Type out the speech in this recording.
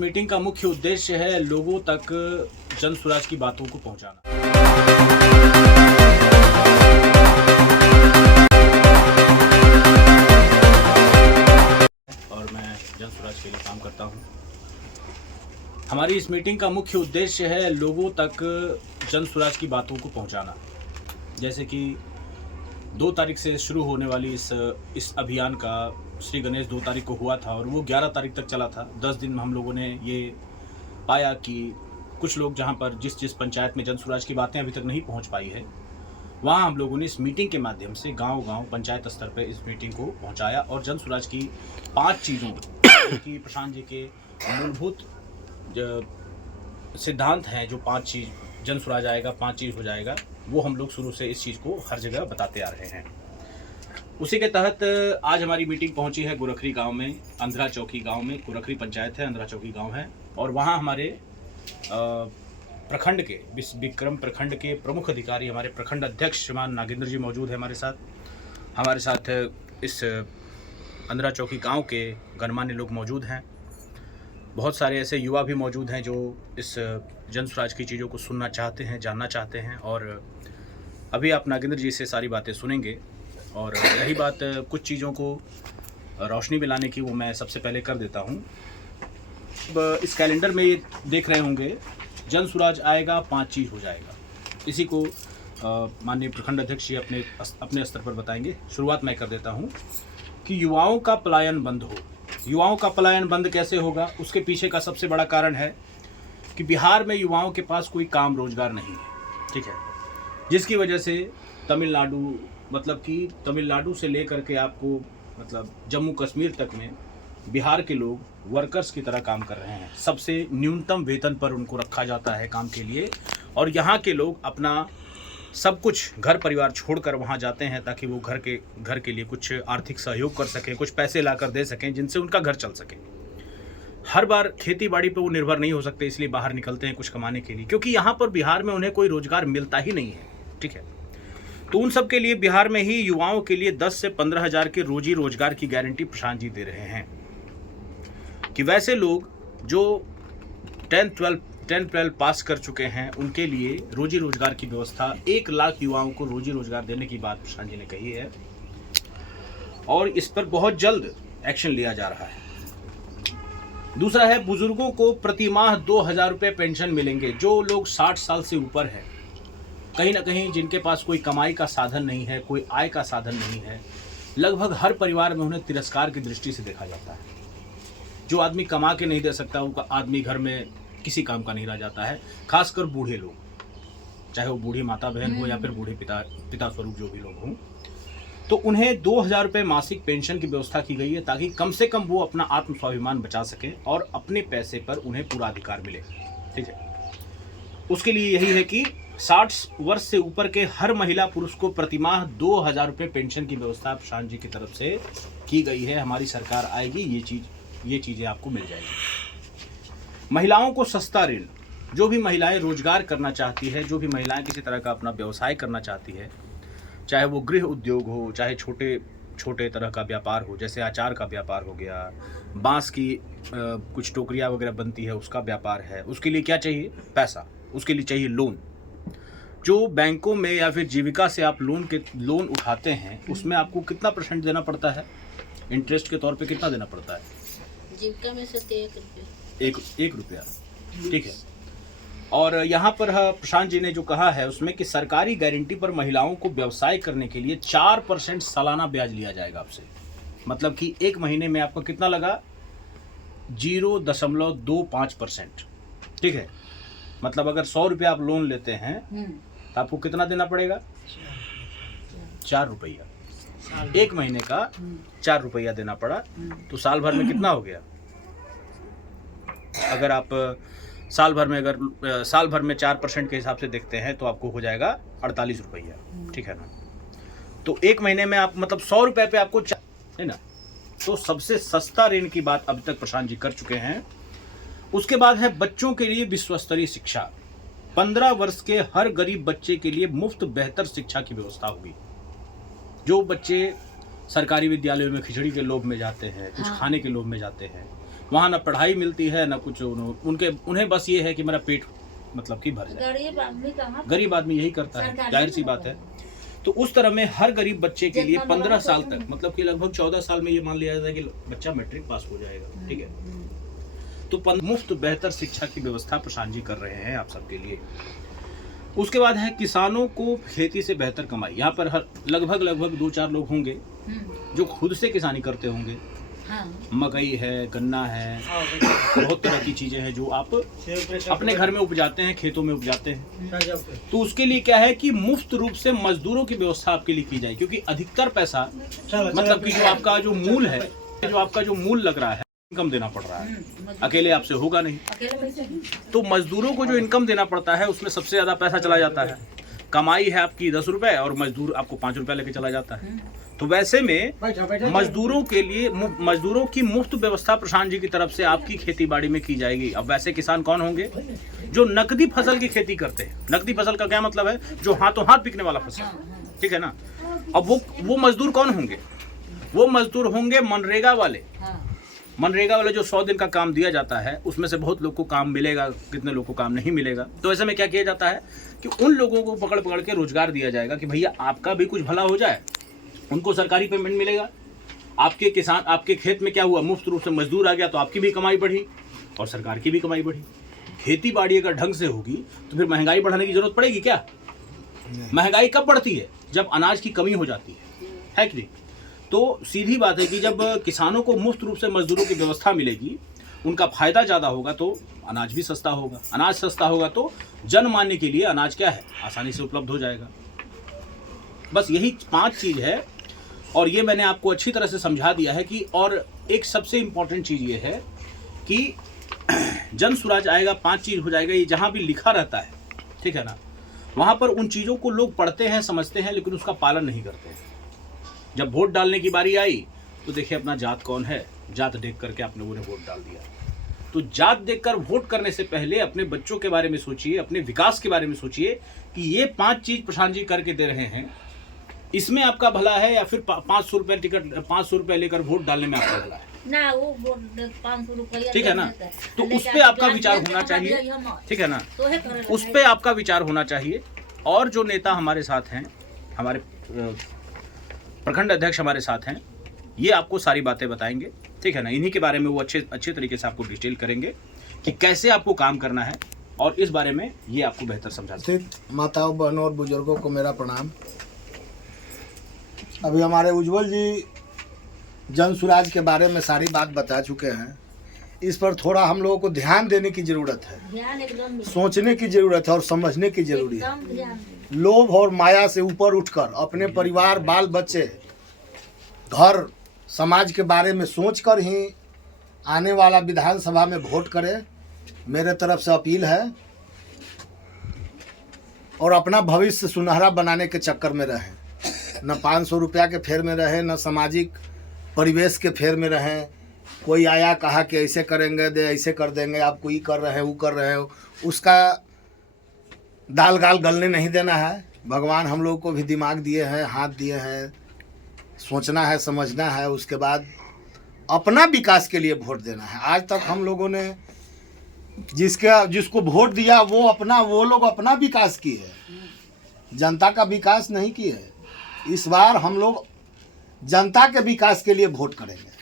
Meeting का मुख्य उद्देश्य है लोगों तक जन स्वराज की बातों को पहुंचाना। और मैं जन स्वराज के लिए काम करता हूं। हमारी इस मीटिंग का मुख्य उद्देश्य है लोगों तक जन स्वराज की बातों को पहुंचाना। जैसे कि 2 तारीख से शुरू होने वाली इस अभियान का श्री गणेश 2 तारीख को हुआ था और वो 11 तारीख तक चला था। 10 दिन में हम लोगों ने ये पाया कि कुछ लोग जहाँ पर जिस पंचायत में जन स्वराज की बातें अभी तक नहीं पहुँच पाई है, वहाँ हम लोगों ने इस मीटिंग के माध्यम से गांव-गांव पंचायत स्तर पर इस मीटिंग को पहुँचाया और जन स्वराज की 5 चीज़ों की प्रशांत जी के मूलभूत सिद्धांत हैं, जो 5 चीज़ जन स्वराज आएगा 5 चीज़ हो जाएगा, वो हम लोग शुरू से इस चीज़ को हर जगह बताते आ रहे हैं। उसी के तहत आज हमारी मीटिंग पहुंची है गोरखरी गांव में, अंधरा चौकी गांव में। गोरखरी पंचायत है, अंधरा चौकी गांव है और वहां हमारे प्रखंड के विक्रम प्रखंड के प्रमुख अधिकारी, हमारे प्रखंड अध्यक्ष श्रीमान नागेंद्र जी मौजूद है हमारे साथ इस अंधरा चौकी गांव के गणमान्य लोग मौजूद हैं। बहुत सारे ऐसे युवा भी मौजूद हैं जो इस जन स्वराज की चीज़ों को सुनना चाहते हैं, जानना चाहते हैं और अभी आप नागेंद्र जी से सारी बातें सुनेंगे। और यही बात कुछ चीज़ों को रोशनी में लाने की वो मैं सबसे पहले कर देता हूँ। अब इस कैलेंडर में ये देख रहे होंगे, जन स्वराज आएगा 5 चीज़ हो जाएगा। इसी को माननीय प्रखंड अध्यक्ष जी अपने स्तर पर बताएंगे। शुरुआत मैं कर देता हूँ कि युवाओं का पलायन बंद हो। युवाओं का पलायन बंद कैसे होगा, उसके पीछे का सबसे बड़ा कारण है कि बिहार में युवाओं के पास कोई काम रोजगार नहीं है, ठीक है, जिसकी वजह से तमिलनाडु से लेकर के आपको जम्मू कश्मीर तक में बिहार के लोग वर्कर्स की तरह काम कर रहे हैं। सबसे न्यूनतम वेतन पर उनको रखा जाता है काम के लिए और यहाँ के लोग अपना सब कुछ घर परिवार छोड़कर वहाँ जाते हैं ताकि वो घर के लिए कुछ आर्थिक सहयोग कर सकें, कुछ पैसे लाकर दे सकें जिनसे उनका घर चल सके। हर बार खेती बाड़ी पर वो निर्भर नहीं हो सकते, इसलिए बाहर निकलते हैं कुछ कमाने के लिए, क्योंकि यहाँ पर बिहार में उन्हें कोई रोजगार मिलता ही नहीं है, ठीक है। तो उन सब के लिए बिहार में ही युवाओं के लिए 10 से 15 हज़ार के रोजी रोजगार की गारंटी प्रशांत जी दे रहे हैं कि वैसे लोग जो 10-12 पास कर चुके हैं उनके लिए रोजी रोजगार की व्यवस्था 1 लाख युवाओं को रोजी रोजगार देने की बात प्रशांत जी ने कही है और इस पर बहुत जल्द एक्शन लिया जा रहा है। दूसरा है, बुजुर्गों को प्रति माह 2,000 रुपये पेंशन मिलेंगे। जो लोग 60 साल से ऊपर है, कहीं ना कहीं जिनके पास कोई कमाई का साधन नहीं है, कोई आय का साधन नहीं है, लगभग हर परिवार में उन्हें तिरस्कार की दृष्टि से देखा जाता है। जो आदमी कमा के नहीं दे सकता, वो आदमी घर में किसी काम का नहीं रह जाता है। खासकर बूढ़े लोग, चाहे वो बूढ़ी माता बहन हो या फिर बूढ़े पिता स्वरूप जो भी लोग हों, तो उन्हें 2,000 रुपये मासिक पेंशन की व्यवस्था की गई है ताकि कम से कम वो अपना आत्म स्वाभिमान बचा सकें और अपने पैसे पर उन्हें पूरा अधिकार मिले, ठीक है। उसके लिए यही है कि 60 वर्ष से ऊपर के हर महिला पुरुष को प्रतिमाह 2,000 रुपये पेंशन की व्यवस्था प्रशांत जी की तरफ से की गई है। हमारी सरकार आएगी, ये चीज़ें आपको मिल जाएगी। महिलाओं को सस्ता ऋण, जो भी महिलाएं रोजगार करना चाहती है, जो भी महिलाएं किसी तरह का अपना व्यवसाय करना चाहती है, चाहे वो गृह उद्योग हो, चाहे छोटे तरह का व्यापार हो, जैसे अचार का व्यापार हो गया, बांस की कुछ टोकरियाँ वगैरह बनती है, उसका व्यापार है, उसके लिए क्या चाहिए? पैसा। उसके लिए चाहिए लोन। जो बैंकों में या फिर जीविका से आप लोन उठाते हैं, उसमें आपको कितना % देना पड़ता है? इंटरेस्ट के तौर पे कितना देना पड़ता है? जीविका में से 1 रुपया। 1 रुपया, ठीक है। और यहाँ पर प्रशांत जी ने जो कहा है उसमें कि सरकारी गारंटी पर महिलाओं को व्यवसाय करने के लिए 4% सालाना ब्याज लिया जाएगा आपसे। मतलब कि 1 महीने में आपका कितना लगा? 0.25%, ठीक है। मतलब अगर 100 रुपया आप लोन लेते हैं तो आपको कितना देना पड़ेगा? 4 रुपया। 1 महीने का 4 रुपया देना पड़ा, तो साल भर में कितना हो गया? अगर आप साल भर में 4% के हिसाब से देखते हैं तो आपको हो जाएगा 48 रुपया, ठीक है ना। तो 1 महीने में आप 100 रुपये पे आपको है ना। तो सबसे सस्ता ऋण की बात अभी तक प्रशांत जी कर चुके हैं। उसके बाद है बच्चों के लिए विश्वस्तरीय शिक्षा। 15 वर्ष के हर गरीब बच्चे के लिए मुफ्त बेहतर शिक्षा की व्यवस्था होगी। जो बच्चे सरकारी विद्यालयों में खिचड़ी के लोभ में जाते हैं, कुछ खाने के लोभ में जाते हैं, वहाँ ना पढ़ाई मिलती है ना कुछ, उन्हें बस ये है कि मेरा पेट मतलब कि भर जाए। गरीब आदमी कहाँ, गरीब आदमी यही करता है, जाहिर सी बात है। तो उस तरह में हर गरीब बच्चे के लिए 15 साल तक, मतलब कि लगभग 14 साल में ये मान लिया जाता है कि बच्चा मैट्रिक पास हो जाएगा, ठीक है। तो मुफ्त बेहतर शिक्षा की व्यवस्था प्रशांत जी कर रहे हैं आप सबके लिए। उसके बाद है किसानों को खेती से बेहतर कमाई। यहाँ पर लगभग 2-4 लोग होंगे जो खुद से किसानी करते होंगे। हाँ। मकई है, गन्ना है, बहुत तरह की चीजें हैं जो आप अपने घर में उपजाते हैं, खेतों में उपजाते हैं। तो उसके लिए क्या है कि मुफ्त रूप से मजदूरों की व्यवस्था आपके लिए की जाए, क्योंकि अधिकतर पैसा मतलब कि जो आपका जो मूल लग रहा है, इनकम देना पड़ रहा है, अकेले आपसे होगा नहीं। तो मजदूरों को जो इनकम देना पड़ता है उसमें सबसे ज्यादा पैसा चला जाता है। कमाई है आपकी 10 रुपए और मजदूर आपको 5 रुपए लेके चला जाता है। तो वैसे में मजदूरों के लिए मजदूरों की मुफ्त व्यवस्था प्रशांत जी की तरफ से आपकी खेती बाड़ी में की जाएगी। अब वैसे किसान कौन होंगे? जो नकदी फसल की खेती करते हैं। नकदी फसल का क्या मतलब है? जो हाथों हाथ बिकने वाला फसल, ठीक है ना। अब वो मजदूर कौन होंगे? वो मजदूर होंगे मनरेगा वाले। मनरेगा वाले जो 100 दिन का काम दिया जाता है, उसमें से बहुत लोग को काम मिलेगा, कितने लोग को काम नहीं मिलेगा। तो ऐसे में क्या किया जाता है कि उन लोगों को पकड़ पकड़ के रोजगार दिया जाएगा कि भैया आपका भी कुछ भला हो जाए, उनको सरकारी पेमेंट मिलेगा। आपके किसान, आपके खेत में क्या हुआ, मुफ्त रूप से मजदूर आ गया तो आपकी भी कमाई बढ़ी और सरकार की भी कमाई बढ़ी। खेती बाड़ी अगर ढंग से होगी तो फिर महंगाई बढ़ाने की जरूरत पड़ेगी क्या? महंगाई कब बढ़ती है? जब अनाज की कमी हो जाती है कि नहीं? तो सीधी बात है कि जब किसानों को मुफ्त रूप से मजदूरों की व्यवस्था मिलेगी, उनका फायदा ज़्यादा होगा तो अनाज भी सस्ता होगा। अनाज सस्ता होगा तो जनमान्य के लिए अनाज क्या है, आसानी से उपलब्ध हो जाएगा। बस यही 5 चीज़ है और ये मैंने आपको अच्छी तरह से समझा दिया है कि, और एक सबसे इम्पॉर्टेंट चीज़ ये है कि जन स्वराज आएगा 5 चीज़ हो जाएगा। ये जहाँ भी लिखा रहता है, ठीक है ना, वहाँ पर उन चीज़ों को लोग पढ़ते हैं, समझते हैं, लेकिन उसका पालन नहीं करते हैं। जब वोट डालने की बारी आई तो देखिए अपना जात कौन है, जात देख करके आप लोगों ने वोट डाल दिया। तो जात देखकर वोट करने से पहले अपने बच्चों के बारे में सोचिए, अपने विकास के बारे में सोचिए कि ये 5 चीज़ प्रशांत जी करके दे रहे हैं, इसमें आपका भला है या फिर 500 रुपये टिकट, 500 रुपये लेकर वोट डालने में आपका भला है ना। वो 500 रुपया, ठीक है ना। तो उस पर आपका विचार होना चाहिए, ठीक है ना, उस पर आपका विचार होना चाहिए। और जो नेता हमारे साथ हैं, हमारे प्रखंड अध्यक्ष हमारे साथ हैं, ये आपको सारी बातें बताएंगे, ठीक है ना। इन्हीं के बारे में वो अच्छे तरीके से आपको डिटेल करेंगे कि कैसे आपको काम करना है, और इस बारे में ये आपको बेहतर समझा सकते। माताओं, बहनों और बुजुर्गों को मेरा प्रणाम। अभी हमारे उज्जवल जी जन स्वराज के बारे में सारी बात बता चुके हैं। इस पर थोड़ा हम लोगों को ध्यान देने की ज़रूरत है, ध्यान एकदम सोचने की ज़रूरत है और समझने की ज़रूरी है। एकदम ध्यान। लोभ और माया से ऊपर उठकर अपने परिवार, बाल बच्चे, घर, समाज के बारे में सोचकर ही आने वाला विधानसभा में वोट करें, मेरे तरफ से अपील है। और अपना भविष्य सुनहरा बनाने के चक्कर में रहें, न 500 रुपया के फेर में रहें, न सामाजिक परिवेश के फेर में रहें। कोई आया कहा कि ऐसे करेंगे, दे ऐसे कर देंगे, आप कोई कर रहे हैं, वो कर रहे हो, उसका दाल गाल गलने नहीं देना है। भगवान हम लोग को भी दिमाग दिए हैं, हाथ दिए हैं, सोचना है, समझना है, उसके बाद अपना विकास के लिए वोट देना है। आज तक हम लोगों ने जिसको वोट दिया वो लोग अपना विकास किए, जनता का विकास नहीं किए। इस बार हम लोग जनता के विकास के लिए वोट करेंगे।